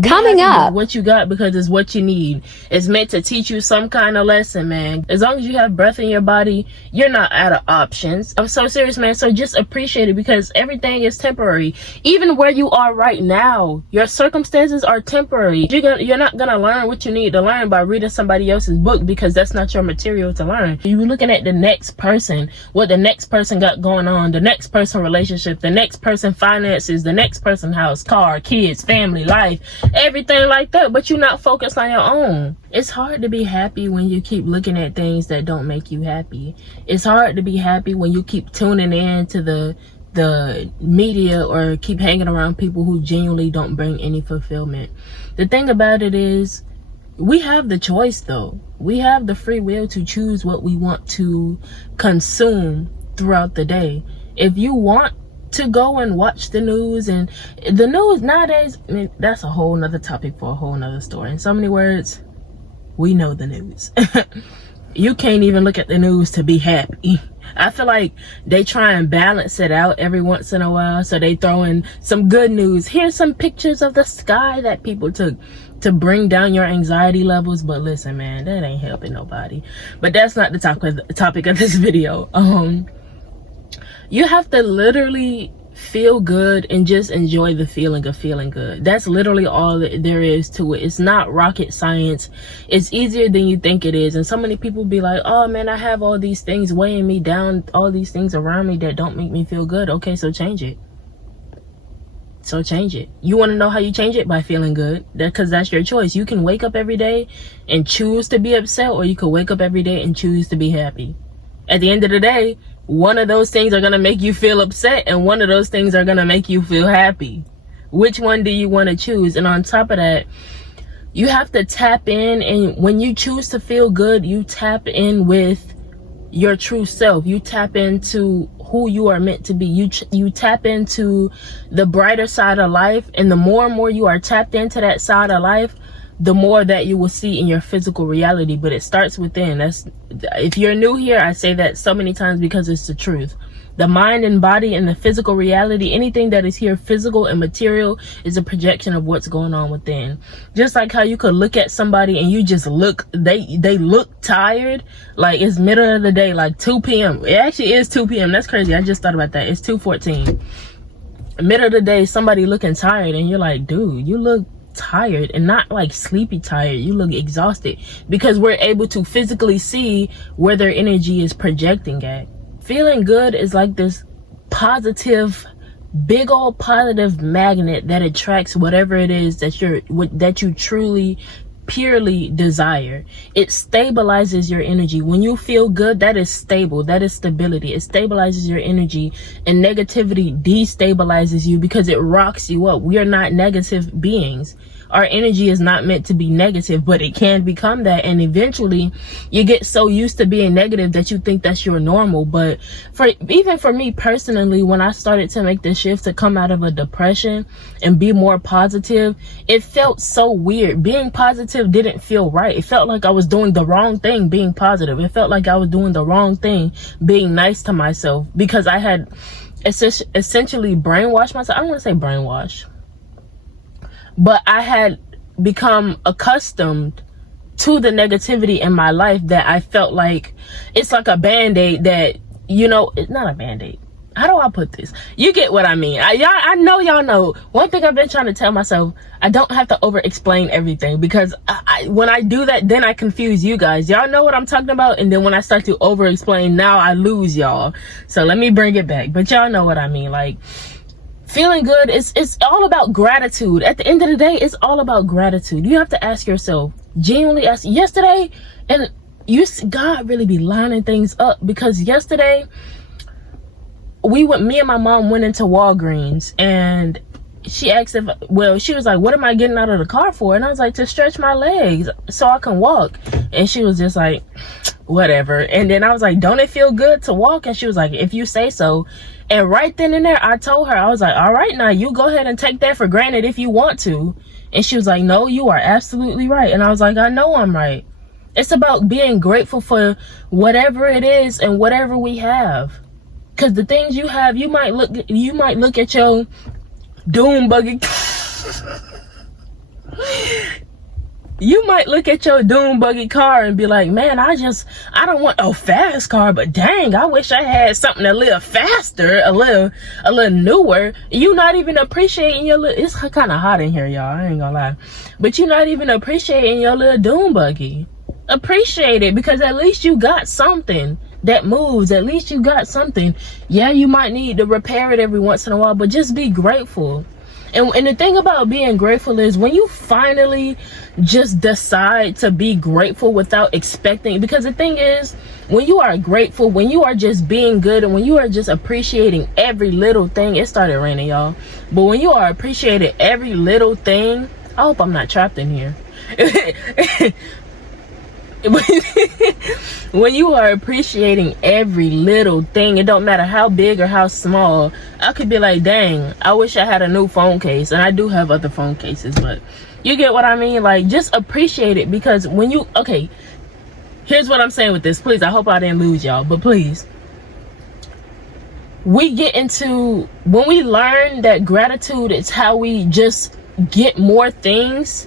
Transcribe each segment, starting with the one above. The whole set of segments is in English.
Coming up, what you got, because it's what you need. It's meant to teach you some kind of lesson, man. As long as you have breath in your body, you're not out of options. I'm so serious, man. So just appreciate it, because everything is temporary. Even where you are right now, your circumstances are temporary. You're not gonna learn what you need to learn by reading somebody else's book, because that's not your material to learn. You're looking at the next person, what the next person got going on, the next person relationship, the next person finances, the next person house, car, kids, family, life, everything like that, but you're not focused on your own. It's hard to be happy when you keep looking at things that don't make you happy. It's hard to be happy when you keep tuning in to the media or keep hanging around people who genuinely don't bring any fulfillment. The thing about it is, we have the choice though. We have the free will to choose what we want to consume throughout the day. If you want to go and watch the news, and the news nowadays, I mean, that's a whole nother topic for a whole nother story. In so many words, we know the news. You can't even look at the news to be happy. I feel like they try and balance it out every once in a while, so they throw in some good news. Here's some pictures of the sky that people took to bring down your anxiety levels. But listen, man, that ain't helping nobody. But that's not the topic of this video. You have to literally feel good and just enjoy the feeling of feeling good. That's literally all that there is to it. It's not rocket science. It's easier than you think it is. And so many people be like, oh man, I have all these things weighing me down, all these things around me that don't make me feel good. Okay, so change it. So change it. You want to know how you change it? By feeling good. Because that's your choice. You can wake up every day and choose to be upset, or you could wake up every day and choose to be happy. At the end of the day, one of those things are going to make you feel upset, and one of those things are going to make you feel happy. Which one do you want to choose? And on top of that, you have to tap in, and when you choose to feel good, you tap in with your true self. You tap into who you are meant to be. You tap into the brighter side of life, and the more and more you are tapped into that side of life, the more that you will see in your physical reality. But it starts within. If you're new here, I say that so many times because it's the truth. The mind and body and the physical reality, anything that is here physical and material, is a projection of what's going on within. Just like how you could look at somebody and you just look, they look tired, like it's middle of the day, like 2 p.m. It actually is 2 p.m. That's crazy. I just thought about that. It's 2:14. Middle of the day, somebody looking tired, and you're like, dude, you look tired, and not like sleepy tired. You look exhausted, because we're able to physically see where their energy is projecting at. Feeling good is like this positive, big old positive magnet that attracts whatever it is that you truly purely desire. It stabilizes your energy. When you feel good, that is stable. That is stability. It stabilizes your energy, and negativity destabilizes you because it rocks you up. We are not negative beings. Our energy is not meant to be negative, but it can become that, and eventually you get so used to being negative that you think that's your normal. But even for me personally, when I started to make the shift to come out of a depression and be more positive, it felt so weird. Being positive didn't feel right. It felt like I was doing the wrong thing being positive. It felt like I was doing the wrong thing being nice to myself, because I had essentially brainwashed myself. I don't want to say brainwash, but I had become accustomed to the negativity in my life that I felt like it's like a band-aid that, you know, it's not a band-aid. How do I put this? You get what I mean. I know y'all know. One thing I've been trying to tell myself, I don't have to over-explain everything, because when I do that, then I confuse you guys. Y'all know what I'm talking about, and then when I start to over-explain, now I lose y'all. So let me bring it back. But y'all know what I mean. Like, feeling good, it's all about gratitude. At the end of the day, it's all about gratitude. You have to ask yourself, genuinely ask. Yesterday, and God really be lining things up, because yesterday me and my mom went into Walgreens, and she asked she was like, what am I getting out of the car for? And I was like, to stretch my legs so I can walk. And she was just like, whatever. And then I was like, don't it feel good to walk? And she was like, if you say so. And right then and there, I told her, I was like, all right, now you go ahead and take that for granted if you want to. And she was like, no, you are absolutely right. And I was like, I know I'm right. It's about being grateful for whatever it is and whatever we have. Because the things you have, you might look at your doom buggy. You might look at your doom buggy car and be like, man, I don't want a fast car, but dang, I wish I had something a little faster, a little newer. You not even appreciating your little, it's kind of hot in here, y'all, I ain't gonna lie. But you not even appreciating your little doom buggy. Appreciate it, because at least you got something that moves. At least you got something. Yeah, you might need to repair it every once in a while, but just be grateful. And the thing about being grateful is when you finally just decide to be grateful without expecting, because the thing is, when you are grateful, when you are just being good, and when you are just appreciating every little thing, it started raining, y'all, but when you are appreciating every little thing, I hope I'm not trapped in here. When you are appreciating every little thing, it don't matter how big or how small. I could be like, dang, I wish I had a new phone case, and I do have other phone cases, but you get what I mean. Like, just appreciate it, because when you, okay, here's what I'm saying with this, please, I hope I didn't lose y'all, but please, we get into, when we learn that gratitude is how we just get more things,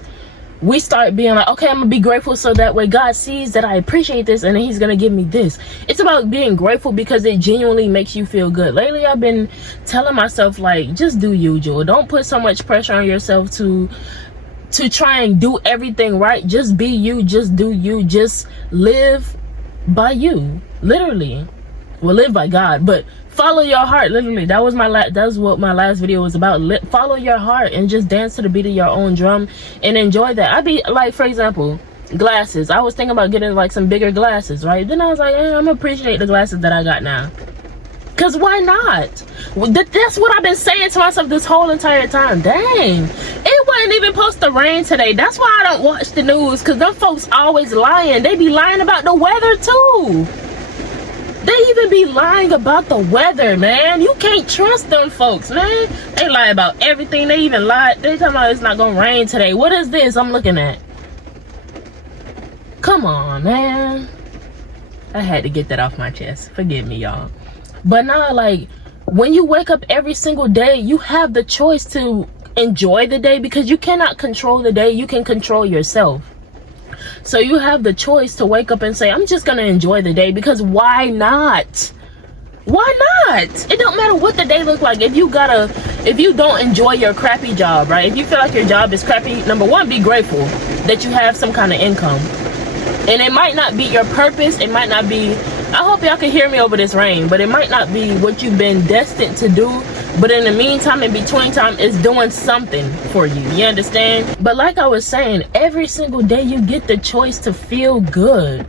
we start being like, okay, I'm gonna be grateful so that way God sees that I appreciate this, and then he's gonna give me this. It's about being grateful because it genuinely makes you feel good. Lately, I've been telling myself, like, just do you, Jewel. Don't put so much pressure on yourself to try and do everything right. Just be you, just do you, just live by you, literally. Well, live by God, but follow your heart, literally. That was what my last video was about. Follow your heart and just dance to the beat of your own drum and enjoy that. I'd be like, for example, glasses. I was thinking about getting like some bigger glasses, right? Then I was like, I'm gonna appreciate the glasses that I got now, because why not? That's what I've been saying to myself this whole entire time. Dang, it wasn't even supposed to rain today. That's why I don't watch the news, because them folks always lying. They be lying about the weather too. They even be lying about the weather, man. You can't trust them folks, man. They lie about everything. They even lie. They talking about it's not gonna rain today. What is this I'm looking at? Come on, man. I had to get that off my chest. Forgive me, y'all. But now, like, when you wake up every single day, you have the choice to enjoy the day, because you cannot control the day. You can control yourself. So you have the choice to wake up and say, I'm just gonna enjoy the day, because why not? Why not? It don't matter what the day look like. If you don't enjoy your crappy job, right? If you feel like your job is crappy, number one, be grateful that you have some kind of income. And it might not be your purpose. It might not be, I hope y'all can hear me over this rain, but it might not be what you've been destined to do. But in the meantime, in between time, it's doing something for you. You understand? But like I was saying, every single day you get the choice to feel good.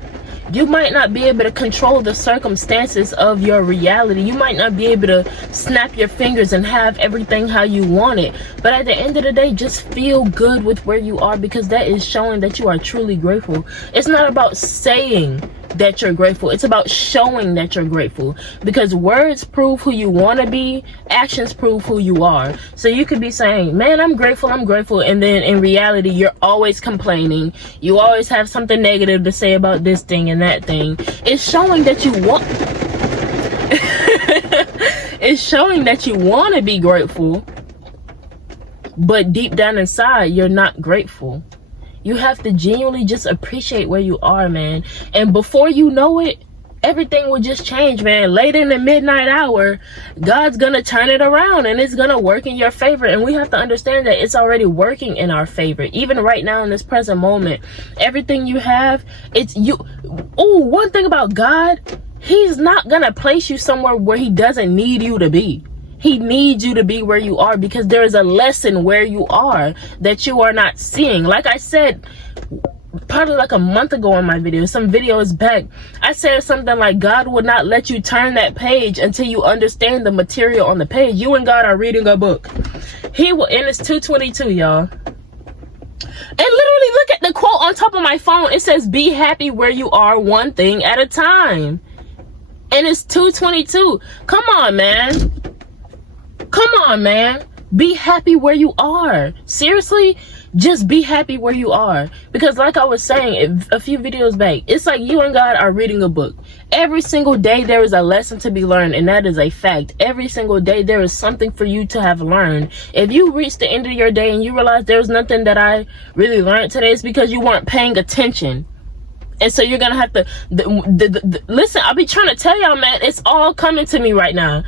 You might not be able to control the circumstances of your reality. You might not be able to snap your fingers and have everything how you want it. But at the end of the day, just feel good with where you are, because that is showing that you are truly grateful. It's not about saying that you're grateful. It's about showing that you're grateful, because words prove who you want to be, actions prove who you are. So you could be saying, man, I'm grateful, and then in reality you're always complaining. You always have something negative to say about this thing and that thing. It's showing that you want it's showing that you want to be grateful, but deep down inside you're not grateful. You have to genuinely just appreciate where you are, man. And before you know it, everything will just change, man. Late in the midnight hour, God's gonna turn it around, and it's gonna work in your favor. And we have to understand that it's already working in our favor. Even right now in this present moment, everything you have, it's you. Oh, one thing about God, he's not gonna place you somewhere where he doesn't need you to be. He needs you to be where you are, because there is a lesson where you are that you are not seeing. Like I said, probably like a month ago on my video, some videos back, I said something like, God would not let you turn that page until you understand the material on the page. You and God are reading a book. He will, and it's 2:22, y'all. And literally look at the quote on top of my phone. It says, be happy where you are, one thing at a time. And it's 2:22. Come on, man. Come on, man. Be happy where you are. Seriously, just be happy where you are. Because like I was saying a few videos back, it's like you and God are reading a book. Every single day there is a lesson to be learned, and that is a fact. Every single day there is something for you to have learned. If you reach the end of your day and you realize there's nothing that I really learned today, it's because you weren't paying attention. And so you're gonna have to listen. I'll be trying to tell y'all, man, it's all coming to me right now.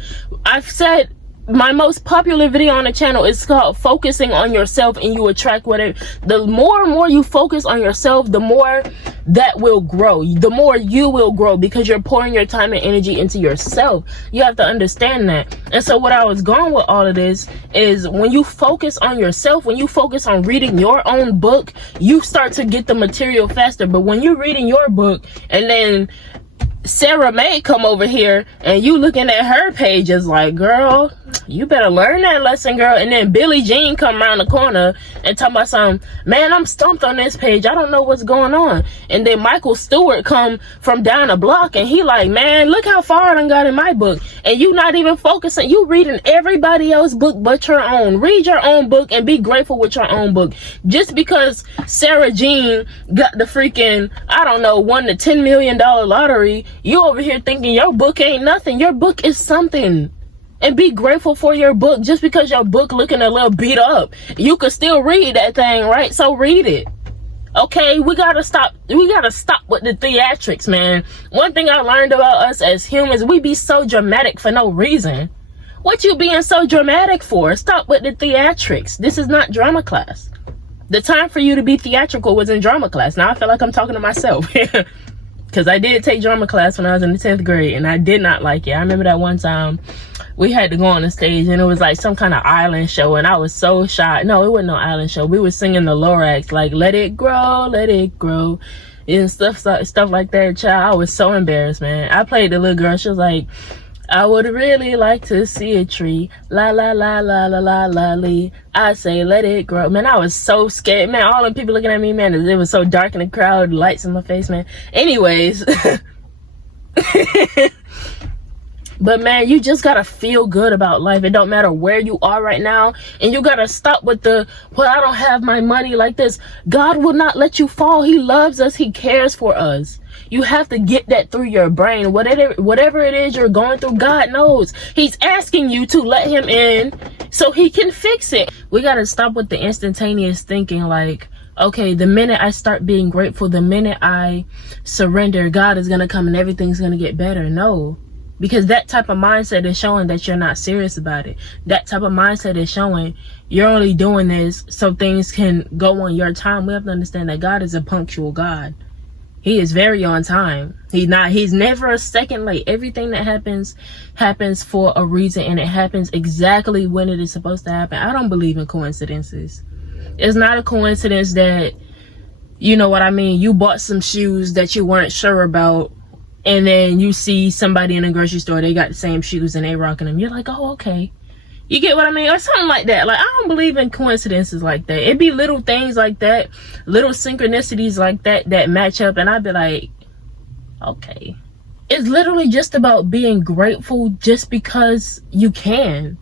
I've said my most popular video on the channel is called Focusing on Yourself and You Attract Whatever. The more and more you focus on yourself, the more that will grow. The more you will grow, because you're pouring your time and energy into yourself. You have to understand that. And so what I was going with all of this is, when you focus on yourself, when you focus on reading your own book, you start to get the material faster. But when you're reading your book and then Sarah May come over here and you looking at her page, is like, girl, you better learn that lesson, girl. And then Billie Jean come around the corner and talk about something, man, I'm stumped on this page, I don't know what's going on. And then Michael Stewart come from down a block and he like, man, look how far I done got in my book. And you not even focusing, you reading everybody else's book but your own. Read your own book and be grateful with your own book. Just because Sarah Jean got the freaking, I don't know, won the $10 million lottery, you over here thinking your book ain't nothing. Your book is something. And be grateful for your book. Just because your book looking a little beat up, you could still read that thing, right? So read it. Okay, we gotta stop with the theatrics, man. One thing I learned about us as humans, we be so dramatic for no reason. What you being so dramatic for? Stop with the theatrics. This is not drama class. The time for you to be theatrical was in drama class. Now I feel like I'm talking to myself. Because I did take drama class when I was in the 10th grade, and I did not like it. I remember that one time we had to go on the stage, and it was like some kind of island show, and I was so shy. No, it wasn't no island show. We were singing the Lorax, like, let it grow, and stuff like that. Child, I was so embarrassed, man. I played the little girl. She was like, I would really like to see a tree. La la la la la la la lee. I say let it grow. Man, I was so scared. Man, all them people looking at me, man, it was so dark in the crowd, lights in my face, man. Anyways. But man, you just gotta feel good about life. It don't matter where you are right now. And you gotta stop with the, well, I don't have my money like this. God will not let you fall. He loves us. He cares for us. You have to get that through your brain. Whatever it is you're going through, God knows. He's asking you to let him in so he can fix it. We got to stop with the instantaneous thinking like, okay, the minute I start being grateful, the minute I surrender, God is going to come and everything's going to get better. No, because that type of mindset is showing that you're not serious about it. That type of mindset is showing you're only doing this so things can go on your time. We have to understand that God is a punctual God. He is very on time. He's never a second late. Everything that happens for a reason, and it happens exactly when it is supposed to happen. I don't believe in coincidences. It's not a coincidence that, you know what I mean, you bought some shoes that you weren't sure about, and then you see somebody in a grocery store, they got the same shoes and they rocking them. You're like, oh, okay. You get what I mean? Or something like that. Like, I don't believe in coincidences like that. It'd be little things like that, little synchronicities like that match up, and I'd be like, okay. It's literally just about being grateful just because you can.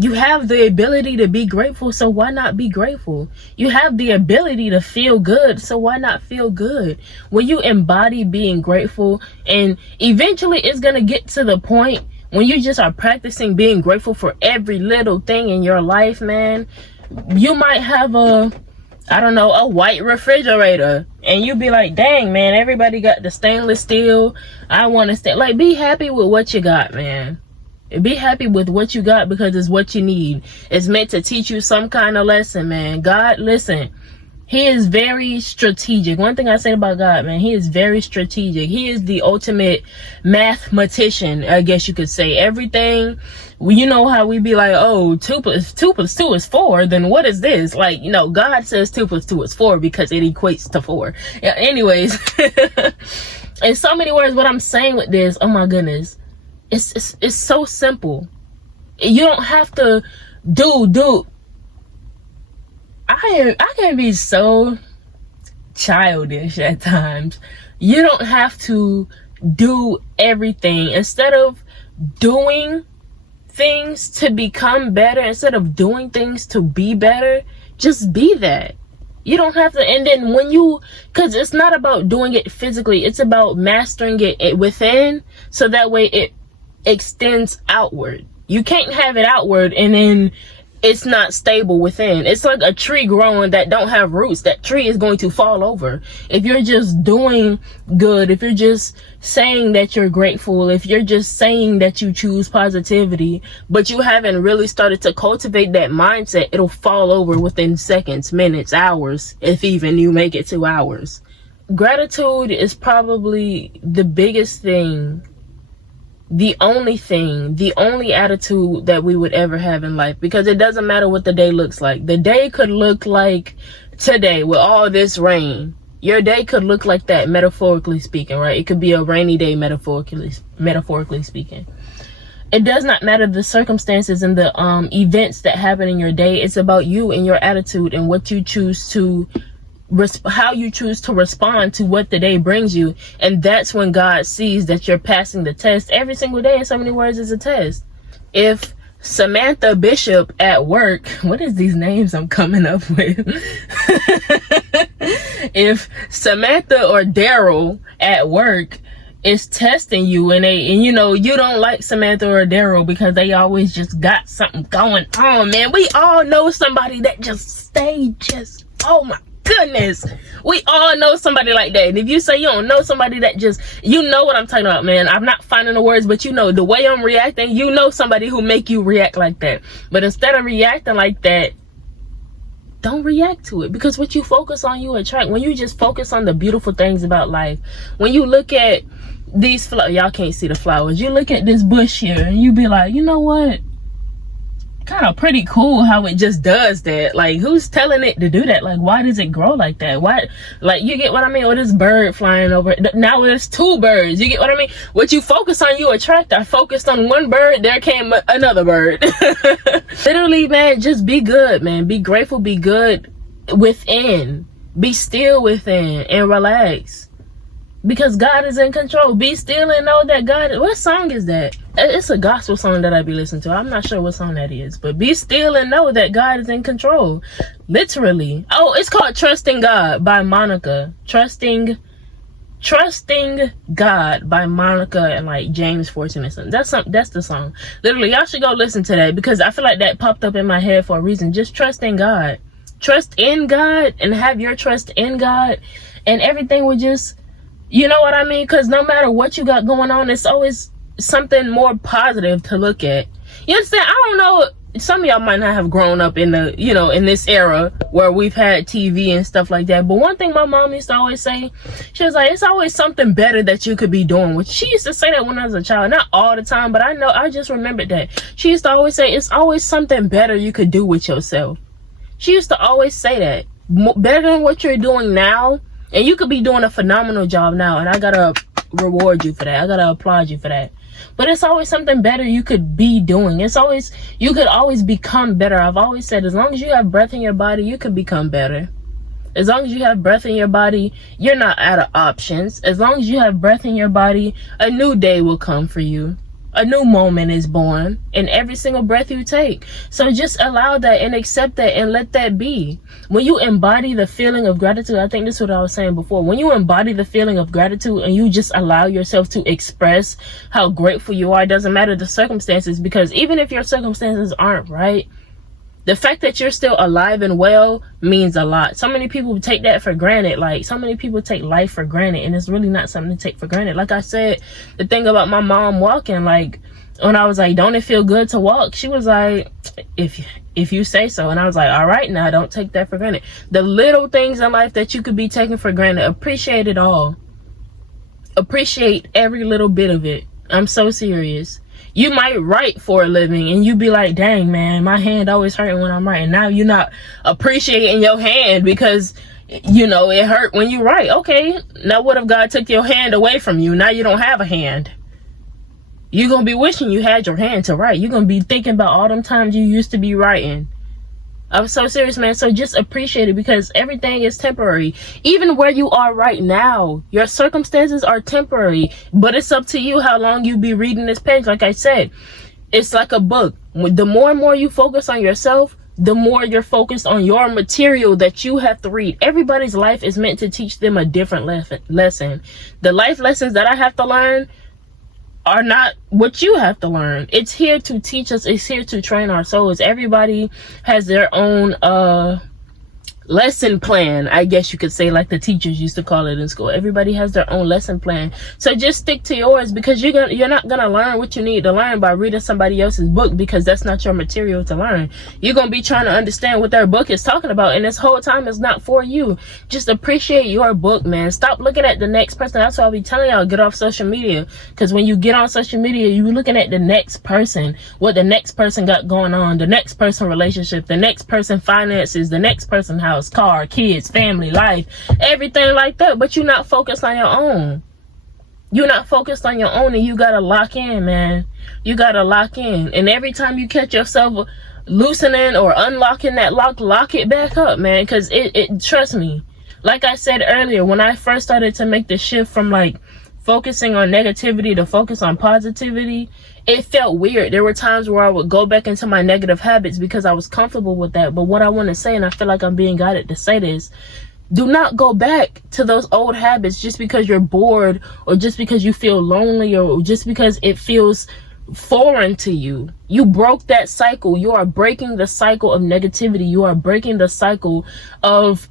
You have the ability to be grateful, so why not be grateful? You have the ability to feel good, so why not feel good? When you embody being grateful, and eventually it's going to get to the point when you just are practicing being grateful for every little thing in your life, man, you might have a white refrigerator, and you be like, dang, man, everybody got the stainless steel. I want to stay. Like, be happy with what you got, man. Be happy with what you got, because it's what you need. It's meant to teach you some kind of lesson, man. God, listen. He is very strategic. One thing I say about God, man, he is very strategic. He is the ultimate mathematician, I guess you could say. Everything, you know how we be like, oh, 2 plus 2 is 4, then what is this? Like, you know, God says 2 plus 2 is 4 because it equates to 4. Yeah, anyways, in so many words, what I'm saying with this, oh my goodness, it's so simple. You don't have to do. I can be so childish at times. You don't have to do everything. Instead of doing things to become better instead of doing things to be better, just be that. You don't have to. And then when you, because it's not about doing it physically, it's about mastering it within, so that way it extends outward. You can't have it outward and then it's not stable within. It's like a tree growing that don't have roots. That tree is going to fall over. If you're just doing good, if you're just saying that you're grateful, if you're just saying that you choose positivity, but you haven't really started to cultivate that mindset, it'll fall over within seconds, minutes, hours, if even you make it to hours. Gratitude is probably the biggest thing, the only attitude that we would ever have in life, because it doesn't matter what the day looks like. The day could look like today with all this rain. Your day could look like that, metaphorically speaking, right? It could be a rainy day, metaphorically speaking. It does not matter the circumstances and the events that happen in your day. It's about you and your attitude and what you choose to how you choose to respond to what the day brings you. And that's when God sees that you're passing the test. Every single day in so many words is a test. If Samantha Bishop at work, what is these names I'm coming up with? If Samantha or Daryl at work is testing you, and you know you don't like Samantha or Daryl because they always just got something going on, man. We all know somebody that oh my goodness, we all know somebody like that. And if you say you don't know somebody that just, you know what I'm talking about, man. I'm not finding the words, but you know the way I'm reacting, you know somebody who make you react like that. But instead of reacting like that, don't react to it, because what you focus on, you attract. When you just focus on the beautiful things about life, when you look at these flowers, y'all can't see the flowers, you look at this bush here and you be like, you know what, kind of pretty cool how it just does that. Like, who's telling it to do that? Like, why does it grow like that? Why, like, you get what I mean? Or this bird flying over, now there's two birds, you get what I mean? What you focus on, you attract. I focused on one bird, there came another bird. Literally, man, just be good, man. Be grateful, be good within, be still within, and relax, because God is in control. Be still and know that God, what song is that? It's a gospel song that I be listening to. I'm not sure what song that is, but be still and know that God is in control. Literally. Oh, it's called Trusting God by Monica. Trusting God by Monica and like James 14 or something. That's the song. Literally, y'all should go listen to that, because I feel like that popped up in my head for a reason. Just trust in God. Trust in God and have your trust in God, and everything will just, you know what I mean? Because no matter what you got going on, it's always something more positive to look at. You understand? I don't know, some of y'all might not have grown up in the, you know, in this era where we've had TV and stuff like that. But one thing my mom used to always say, she was like, it's always something better that you could be doing. Which she used to say that when I was a child. Not all the time, but I just remembered that. She used to always say, it's always something better you could do with yourself. She used to always say that. Better than what you're doing now. And you could be doing a phenomenal job now, and I gotta reward you for that. I gotta applaud you for that. But it's always something better you could be doing. It's always, you could always become better. I've always said, as long as you have breath in your body, you could become better. As long as you have breath in your body, you're not out of options. As long as you have breath in your body, a new day will come for you. A new moment is born in every single breath you take. So just allow that and accept that and let that be. When you embody the feeling of gratitude, I think this is what I was saying before. When you embody the feeling of gratitude and you just allow yourself to express how grateful you are, it doesn't matter the circumstances, because even if your circumstances aren't right, the fact that you're still alive and well means a lot. So many people take that for granted. Like, so many people take life for granted, and it's really not something to take for granted. Like I said, the thing about my mom walking, like, when I was like, don't it feel good to walk? She was like, if you say so. And I was like, all right, now don't take that for granted. The little things in life that you could be taking for granted, appreciate it all. Appreciate every little bit of it. I'm so serious. You might write for a living and you be like, dang, man, my hand always hurting when I'm writing. Now you're not appreciating your hand because, you know, it hurt when you write. Okay, now what if God took your hand away from you? Now you don't have a hand. You're going to be wishing you had your hand to write. You're going to be thinking about all them times you used to be writing. I'm so serious, man. So just appreciate it, because everything is temporary. Even where you are right now, your circumstances are temporary, but it's up to you how long you be reading this page. Like I said, It's like a book. The more and more you focus on yourself, the more you're focused on your material that you have to read. Everybody's life is meant to teach them a different lesson. The life lessons that I have to learn are not what you have to learn. It's here to teach us. It's here to train our souls. Everybody has their own lesson plan, I guess you could say, like the teachers used to call it in school. Everybody has their own lesson plan. So just stick to yours, because you're not gonna learn what you need to learn by reading somebody else's book, because that's not your material to learn. You're gonna be trying to understand what their book is talking about, and this whole time is not for you. Just appreciate your book, man. Stop looking at the next person. That's why I'll be telling y'all, get off social media, because when you get on social media, you're looking at the next person, what the next person got going on, the next person relationship, the next person finances, the next person house, car, kids, family, life, everything like that. But you're not focused on your own. You're not focused on your own, and you gotta lock in, man. You gotta lock in. And every time you catch yourself loosening or unlocking that lock it back up, man. Because it trust me, like I said earlier, when I first started to make the shift from like focusing on negativity to focus on positivity, it felt weird. There were times where I would go back into my negative habits because I was comfortable with that. But what I want to say, and I feel like I'm being guided to say this, do not go back to those old habits just because you're bored, or just because you feel lonely, or just because it feels foreign to you. You broke that cycle. You are breaking the cycle of negativity. You are breaking the cycle of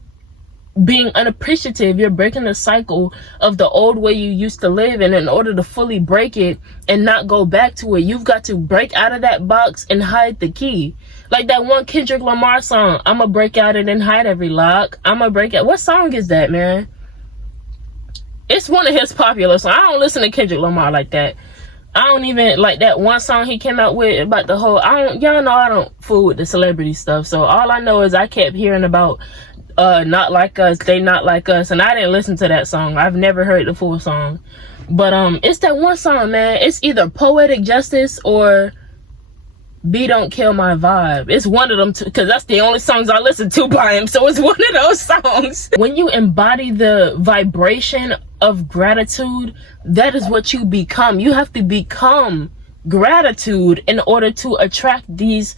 being unappreciative. You're breaking the cycle of the old way you used to live, and in order to fully break it and not go back to it, you've got to break out of that box and hide the key. Like that one Kendrick Lamar song, I'ma break out and then hide every lock. I'ma break out. What song is that, man? It's one of his popular songs. I don't listen to Kendrick Lamar like that. I don't even like that one song he came out with about the whole, y'all know I don't fool with the celebrity stuff. So all I know is I kept hearing about not like us, they not like us, and I didn't listen to that song. I've never heard the full song, but it's that one song, man. It's either Poetic Justice or B Don't Kill My Vibe. It's one of them two, because that's the only songs I listen to by him, so it's one of those songs. When you embody the vibration of gratitude, that is what you become. You have to become gratitude in order to attract these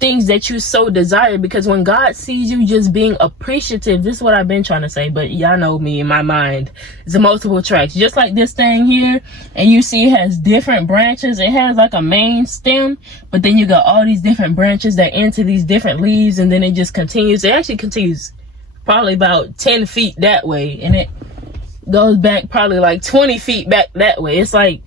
things that you so desire, because when God sees you just being appreciative, this is what I've been trying to say, but y'all know me in my mind, it's multiple tracks, just like this thing here, and you see it has different branches. It has like a main stem, but then you got all these different branches that into these different leaves, and then it just continues. It actually continues probably about 10 feet that way, and it goes back probably like 20 feet back that way. It's like,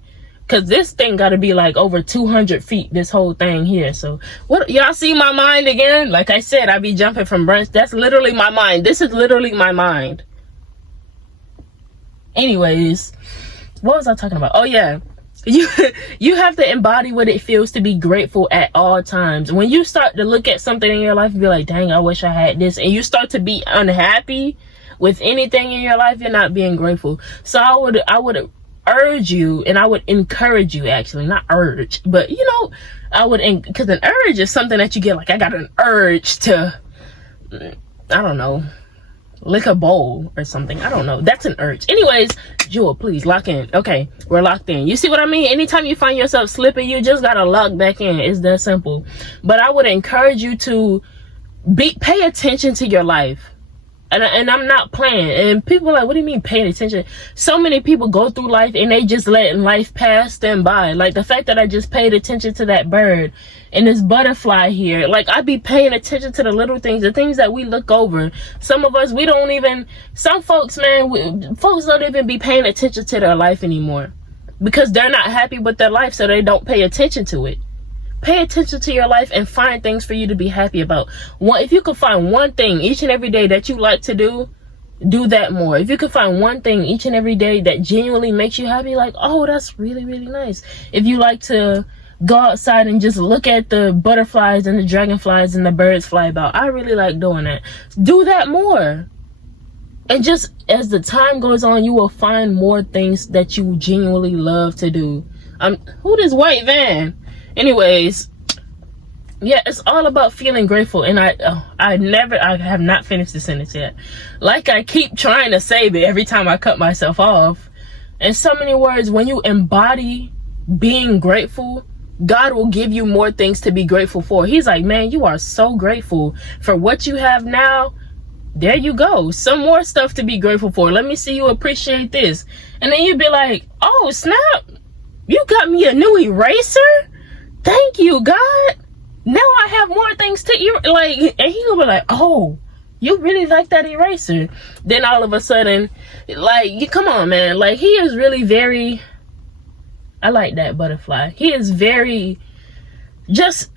because this thing got to be like over 200 feet, this whole thing here. So what, y'all see my mind again? Like I said, I be jumping from branch. That's literally my mind. This is literally my mind. Anyways, what was I talking about? Oh yeah, you have to embody what it feels to be grateful at all times. When you start to look at something in your life and be like, dang, I wish I had this, and you start to be unhappy with anything in your life, you're not being grateful. So I would urge you, and I would encourage you, actually, not urge, but you know, I would, because an urge is something that you get, like I got an urge to, I don't know, lick a bowl or something. I don't know, that's an urge. Anyways, Jewel, please lock in. Okay, we're locked in. You see what I mean? Anytime you find yourself slipping, you just gotta lock back in. It's that simple. But I would encourage you to pay attention to your life. And I'm not playing. And people are like, what do you mean paying attention? So many people go through life and they just letting life pass them by. Like the fact that I just paid attention to that bird and this butterfly here. Like I be paying attention to the little things, the things that we look over. Some of us, we don't even, some folks, man, folks don't even be paying attention to their life anymore because they're not happy with their life, so they don't pay attention to it. Pay attention to your life and find things for you to be happy about. If you could find one thing each and every day that you like to do that more. If you could find one thing each and every day that genuinely makes you happy, like, oh, that's really, really nice. If you like to go outside and just look at the butterflies and the dragonflies and the birds fly about, I really like doing that. Do that more. And just as the time goes on, you will find more things that you genuinely love to do. Who this white van? Anyways, yeah, it's all about feeling grateful. And I have not finished the sentence yet. Like I keep trying to say, but every time I cut myself off. In so many words, when you embody being grateful, God will give you more things to be grateful for. He's like, man, you are so grateful for what you have now. There you go. Some more stuff to be grateful for. Let me see you appreciate this. And then you'd be like, oh, snap. You got me a new eraser? Thank you, God. Now I have more things to like, and he'll be like, oh, you really like that eraser? Then all of a sudden, like, you come on, man. Like, he is really very, I like that butterfly. He is very, just,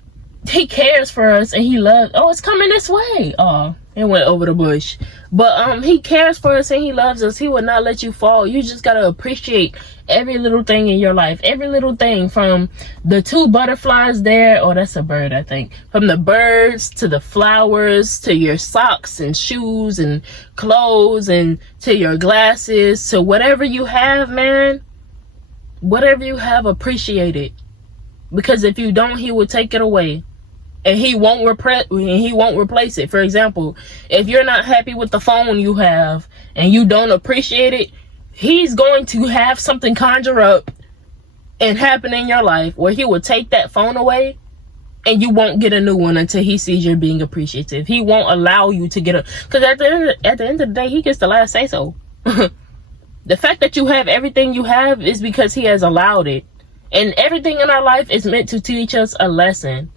he cares for us, and he loves, oh, it's coming this way. Oh, it went over the bush. But he cares for us, and he loves us. He will not let you fall. You just gotta appreciate every little thing in your life. Every little thing, from the 2 butterflies there. Oh, that's a bird, I think. From the birds to the flowers to your socks and shoes and clothes and to your glasses to whatever you have, man. Whatever you have, appreciate it. Because if you don't, he will take it away. And he won't replace it. For example, if you're not happy with the phone you have and you don't appreciate it, he's going to have something conjure up and happen in your life where he will take that phone away, and you won't get a new one until he sees you're being appreciative. He won't allow you to get because at the end of the day, he gets the last say so. The fact that you have everything you have is because he has allowed it. And everything in our life is meant to teach us a lesson.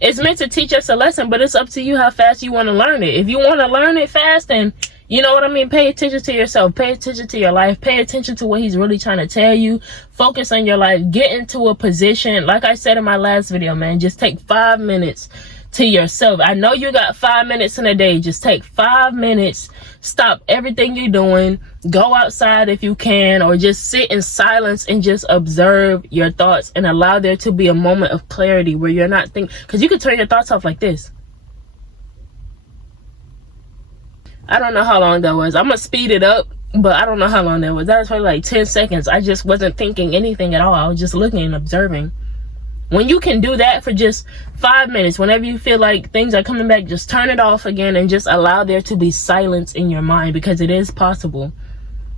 It's meant to teach us a lesson, but it's up to you how fast you want to learn it. If you want to learn it fast, then, you know what I mean? Pay attention to yourself. Pay attention to your life. Pay attention to what he's really trying to tell you. Focus on your life. Get into a position. Like I said in my last video, man, just take 5 minutes to yourself. I know you got 5 minutes in a day. Just take 5 minutes. Stop everything you're doing. Go outside if you can, or just sit in silence and just observe your thoughts and allow there to be a moment of clarity where you're not thinking, because you can turn your thoughts off like this. I don't know how long that was. I'm gonna speed it up, but I don't know how long that was. That was probably like 10 seconds. I just wasn't thinking anything at all. I was just looking and observing. When you can do that for just 5 minutes, whenever you feel like things are coming back, just turn it off again and just allow there to be silence in your mind, because it is possible.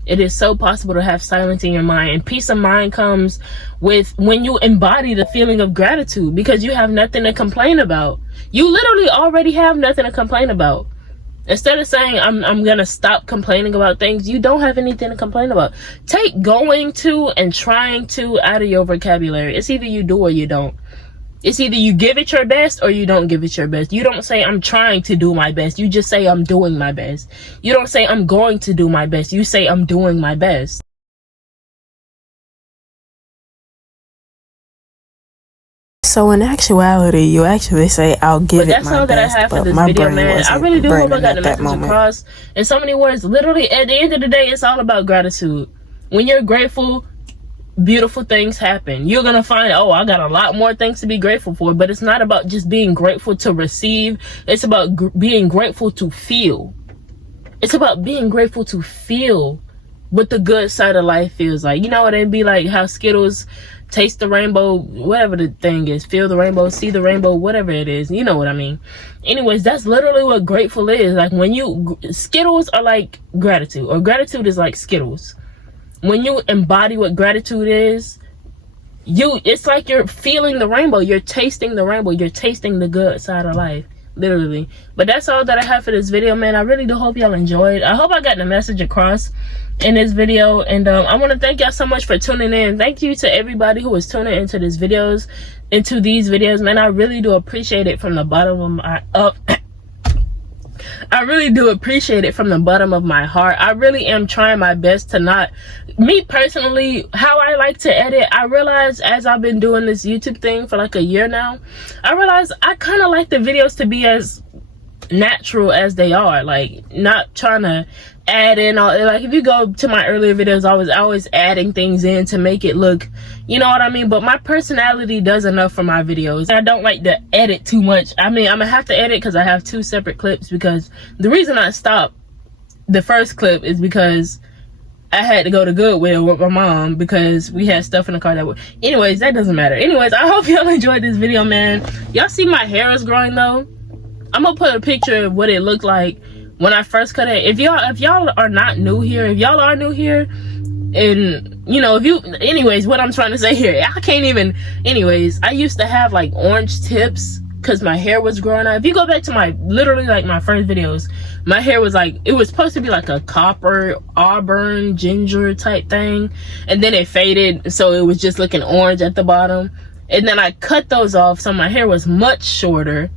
It is so possible to have silence in your mind. And peace of mind comes with when you embody the feeling of gratitude, because you have nothing to complain about. You literally already have nothing to complain about. Instead of saying, I'm going to stop complaining about things, you don't have anything to complain about. Take going to and trying to out of your vocabulary. It's either you do or you don't. It's either you give it your best or you don't give it your best. You don't say, I'm trying to do my best. You just say, I'm doing my best. You don't say, I'm going to do my best. You say, I'm doing my best. So in actuality, you actually say, I'll give it my best. But that's all that I have for this video, man. I really do hope I got the message across in so many words. Literally, at the end of the day, it's all about gratitude. When you're grateful, beautiful things happen. You're gonna find, oh, I got a lot more things to be grateful for. But it's not about just being grateful to receive. It's about being grateful to feel. It's about being grateful to feel what the good side of life feels like. You know what it'd be like, how Skittles taste the rainbow, whatever the thing is, feel the rainbow, see the rainbow, whatever it is, you know what I mean. Anyways, that's literally what grateful is. Like, when you, Skittles are like gratitude, or gratitude is like Skittles. When you embody what gratitude is, it's like you're feeling the rainbow, you're tasting the rainbow, you're tasting the good side of life, literally. But that's all that I have for this video, man. I really do hope y'all enjoyed. I hope I got the message across in this video, and I want to thank y'all so much for tuning in. Thank you to everybody who is tuning into these videos, man. I really do appreciate it from the bottom of my I really do appreciate it from the bottom of my heart. I really am trying my best to not, me personally, how I like to edit, I realize as I've been doing this YouTube thing for like a year now, I realize I kind of like the videos to be as natural as they are, like not trying to add in all, like if you go to my earlier videos, I was always adding things in to make it look, you know what I mean. But my personality does enough for my videos. I don't like to edit too much. I mean, I'm gonna have to edit because I have 2 separate clips, because the reason I stopped the first clip is because I had to go to Goodwill with my mom because we had stuff in the car that would, anyways, that doesn't matter. Anyways, I hope y'all enjoyed this video, man. Y'all see my hair is growing though. I'm gonna put a picture of what it looked like when I first cut it. If y'all are not new here, if y'all are new here and you know, if you, anyways, what I'm trying to say here, I can't even, anyways, I used to have like orange tips because my hair was growing out. If you go back to my, literally like my first videos, my hair was like, it was supposed to be like a copper, auburn, ginger type thing. And then it faded, so it was just looking orange at the bottom. And then I cut those off, so my hair was much shorter.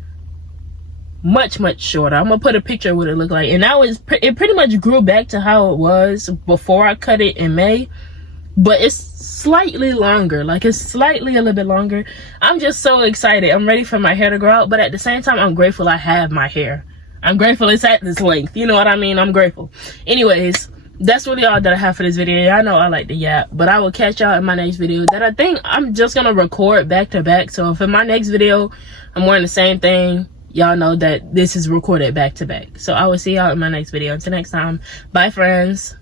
Much shorter. I'm gonna put a picture of what it looked like. And that was, it pretty much grew back to how it was before I cut it in May. But it's slightly longer, like it's slightly a little bit longer. I'm just so excited. I'm ready for my hair to grow out, but at the same time, I'm grateful I have my hair. I'm grateful it's at this length, you know what I mean? I'm grateful. Anyways, that's really all that I have for this video. Y'all know I like to yap, but I will catch y'all in my next video that I think I'm just gonna record back to back. So if in my next video I'm wearing the same thing, y'all know that this is recorded back to back. So I will see y'all in my next video. Until next time, bye friends.